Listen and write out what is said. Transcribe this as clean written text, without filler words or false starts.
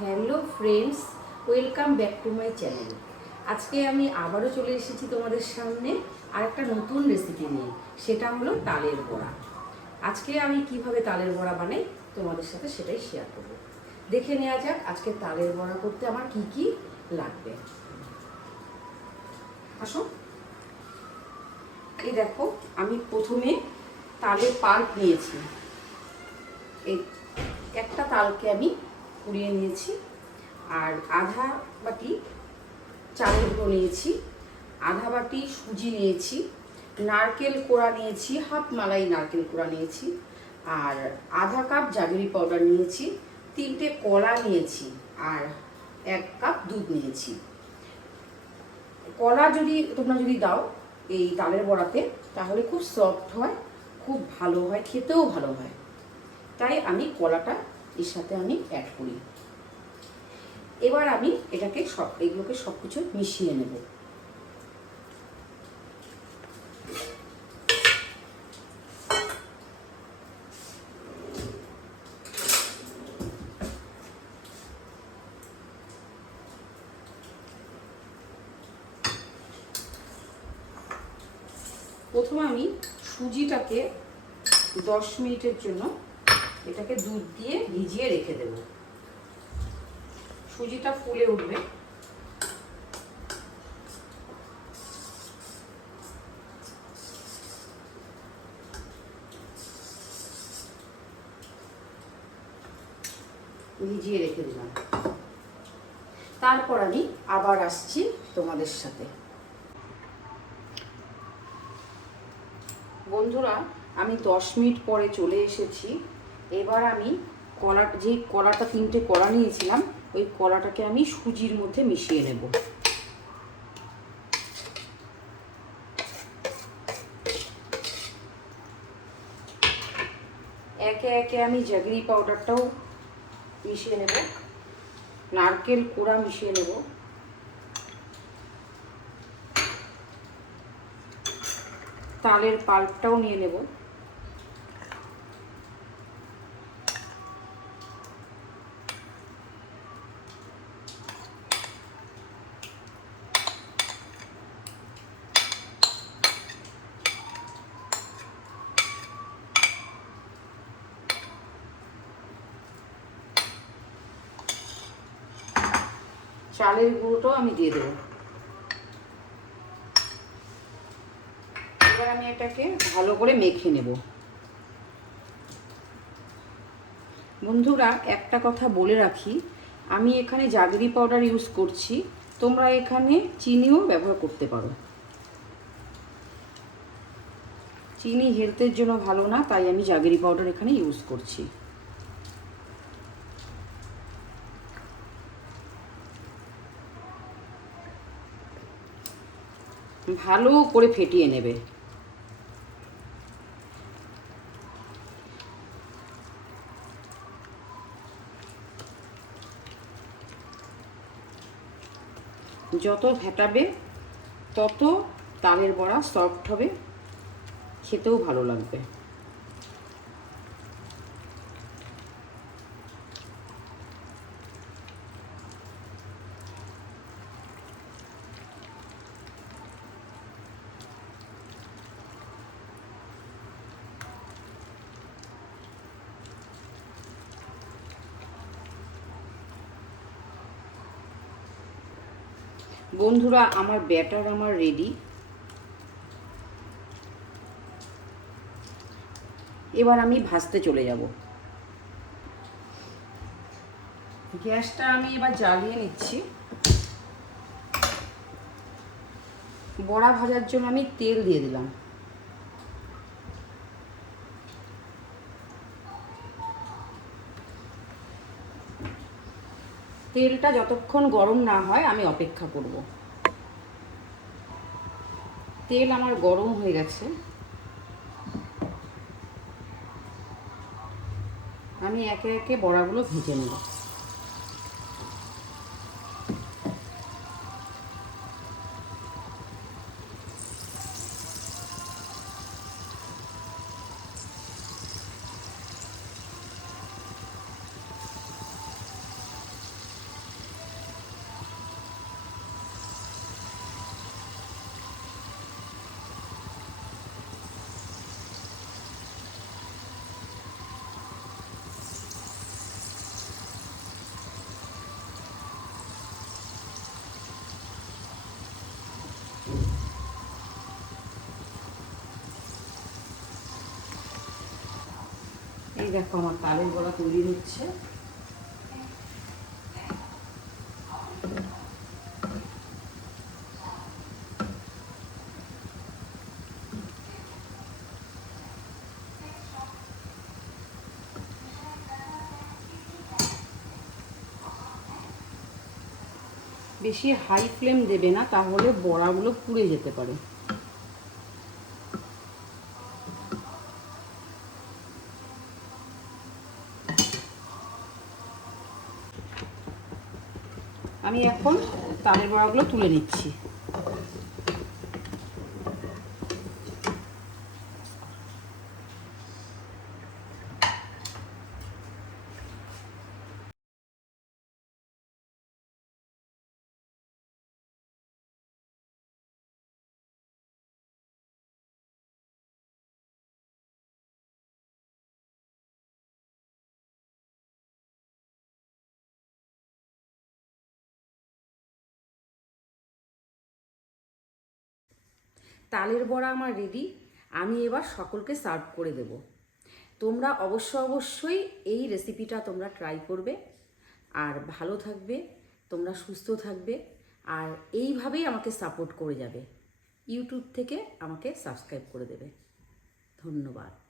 Hello friends, welcome back to my channel. আজকে আমি আবারও চলে এসেছি তোমাদের সামনে আর একটা নতুন রেসিপি নিয়ে। সেটা হলো তালের বড়া। আজকে আমি কিভাবে তালের বড়া বানাই তোমাদের সাথে সেটাই শেয়ার করব। দেখে নেওয়া যাক আজকে তালের বড়া করতে আমার কি কি লাগবে। আসো, এই দেখো, আমি প্রথমে তালের পাল্প নিয়েছি। এই একটা তালকে আমি কুড়িয়ে নিয়েছি, আর আধা বাটি চালের গুঁড়ো নিয়েছি, আধা বাটি সুজি নিয়েছি, নারকেল কোড়া নিয়েছি, হাফ মালাই নারকেল কোড়া নিয়েছি, আর আধা কাপ জাগরি পাউডার নিয়েছি, 3টে কলা নিয়েছি, আর 1 কাপ দুধ নিয়েছি। কলা তোমরা যদি দাও এই তালের বড়াতে, তাহলে খুব সফট হয়, খুব ভালো হয়, খেতেও ভালো হয়। তাই আমি কলাটা এর সাথে আমি অ্যাড করি। এবার আমি এগুলোকে সব কিছু মিশিয়ে নেব। প্রথমে আমি সুজিটাকে 10 মিনিটের জন্য এটাকে দুধ দিয়ে ভিজিয়ে রেখে দেব। সুজিটা ফুলে উঠবে। ভিজিয়ে রেখে দিলাম। তারপর আমি আবার আসছি তোমাদের সাথে। বন্ধুরা, আমি 10 মিনিট পরে চলে এসেছি। এবার আমি কলাটা 3টে কলা নিয়েছিলাম, ওই কলাটাকে আমি সুজির মধ্যে মিশিয়ে নেব। একে একে আমি জাগরি পাউডারটাও মিশিয়ে নেব, নারকেল কোড়া মিশিয়ে নেব, তালের পাল্পটাও নিয়ে নেব, চালের গুঁড়োটাও আমি দিয়ে দেবো। এবার আমি এটাকে ভালো করে মেখে নেব। বন্ধুরা, একটা কথা বলে রাখি, আমি এখানে জাগরি পাউডার ইউজ করছি, তোমরা এখানে চিনিও ব্যবহার করতে পারো। চিনি হেলথের জন্য ভালো না, তাই আমি জাগরি পাউডার এখানে ইউজ করছি। ভালো করে ফেটিয়ে নেবে। যত ফেটাবে তত তালের বড়া সফট হবে, খেতেও ভালো লাগবে। বন্ধুরা, আমার ব্যাটার রেডি। এবার আমি ভাজতে চলে যাব। গ্যাসটা আমি এবার জ্বালিয়ে নিচ্ছি। বড়া ভাজার জন্য আমি তেল দিয়ে দিলাম। তেলটা যতক্ষণ গরম না হয় আমি অপেক্ষা করব। তেল আমার গরম হয়ে গেছে। আমি একে একে বড়াগুলো ভেজে নেব। দেখো আমার তালের বড়া তৈরি হচ্ছে। বেশি হাই ফ্লেম দেবে না, তাহলে বড়াগুলো পুড়ে যেতে পারে। আমি এখন তালের বড়াগুলো তুলে নিচ্ছি। তালের বড়া আমার রেডি। আমি এবার সকলকে সার্ভ করে দেব। তোমরা অবশ্যই এই রেসিপিটা তোমরা ট্রাই করবে। আর ভালো থাকবে, তোমরা সুস্থ থাকবে, আর এইভাবেই আমাকে সাপোর্ট করে যাবে। ইউটিউব থেকে আমাকে সাবস্ক্রাইব করে দেবে। ধন্যবাদ।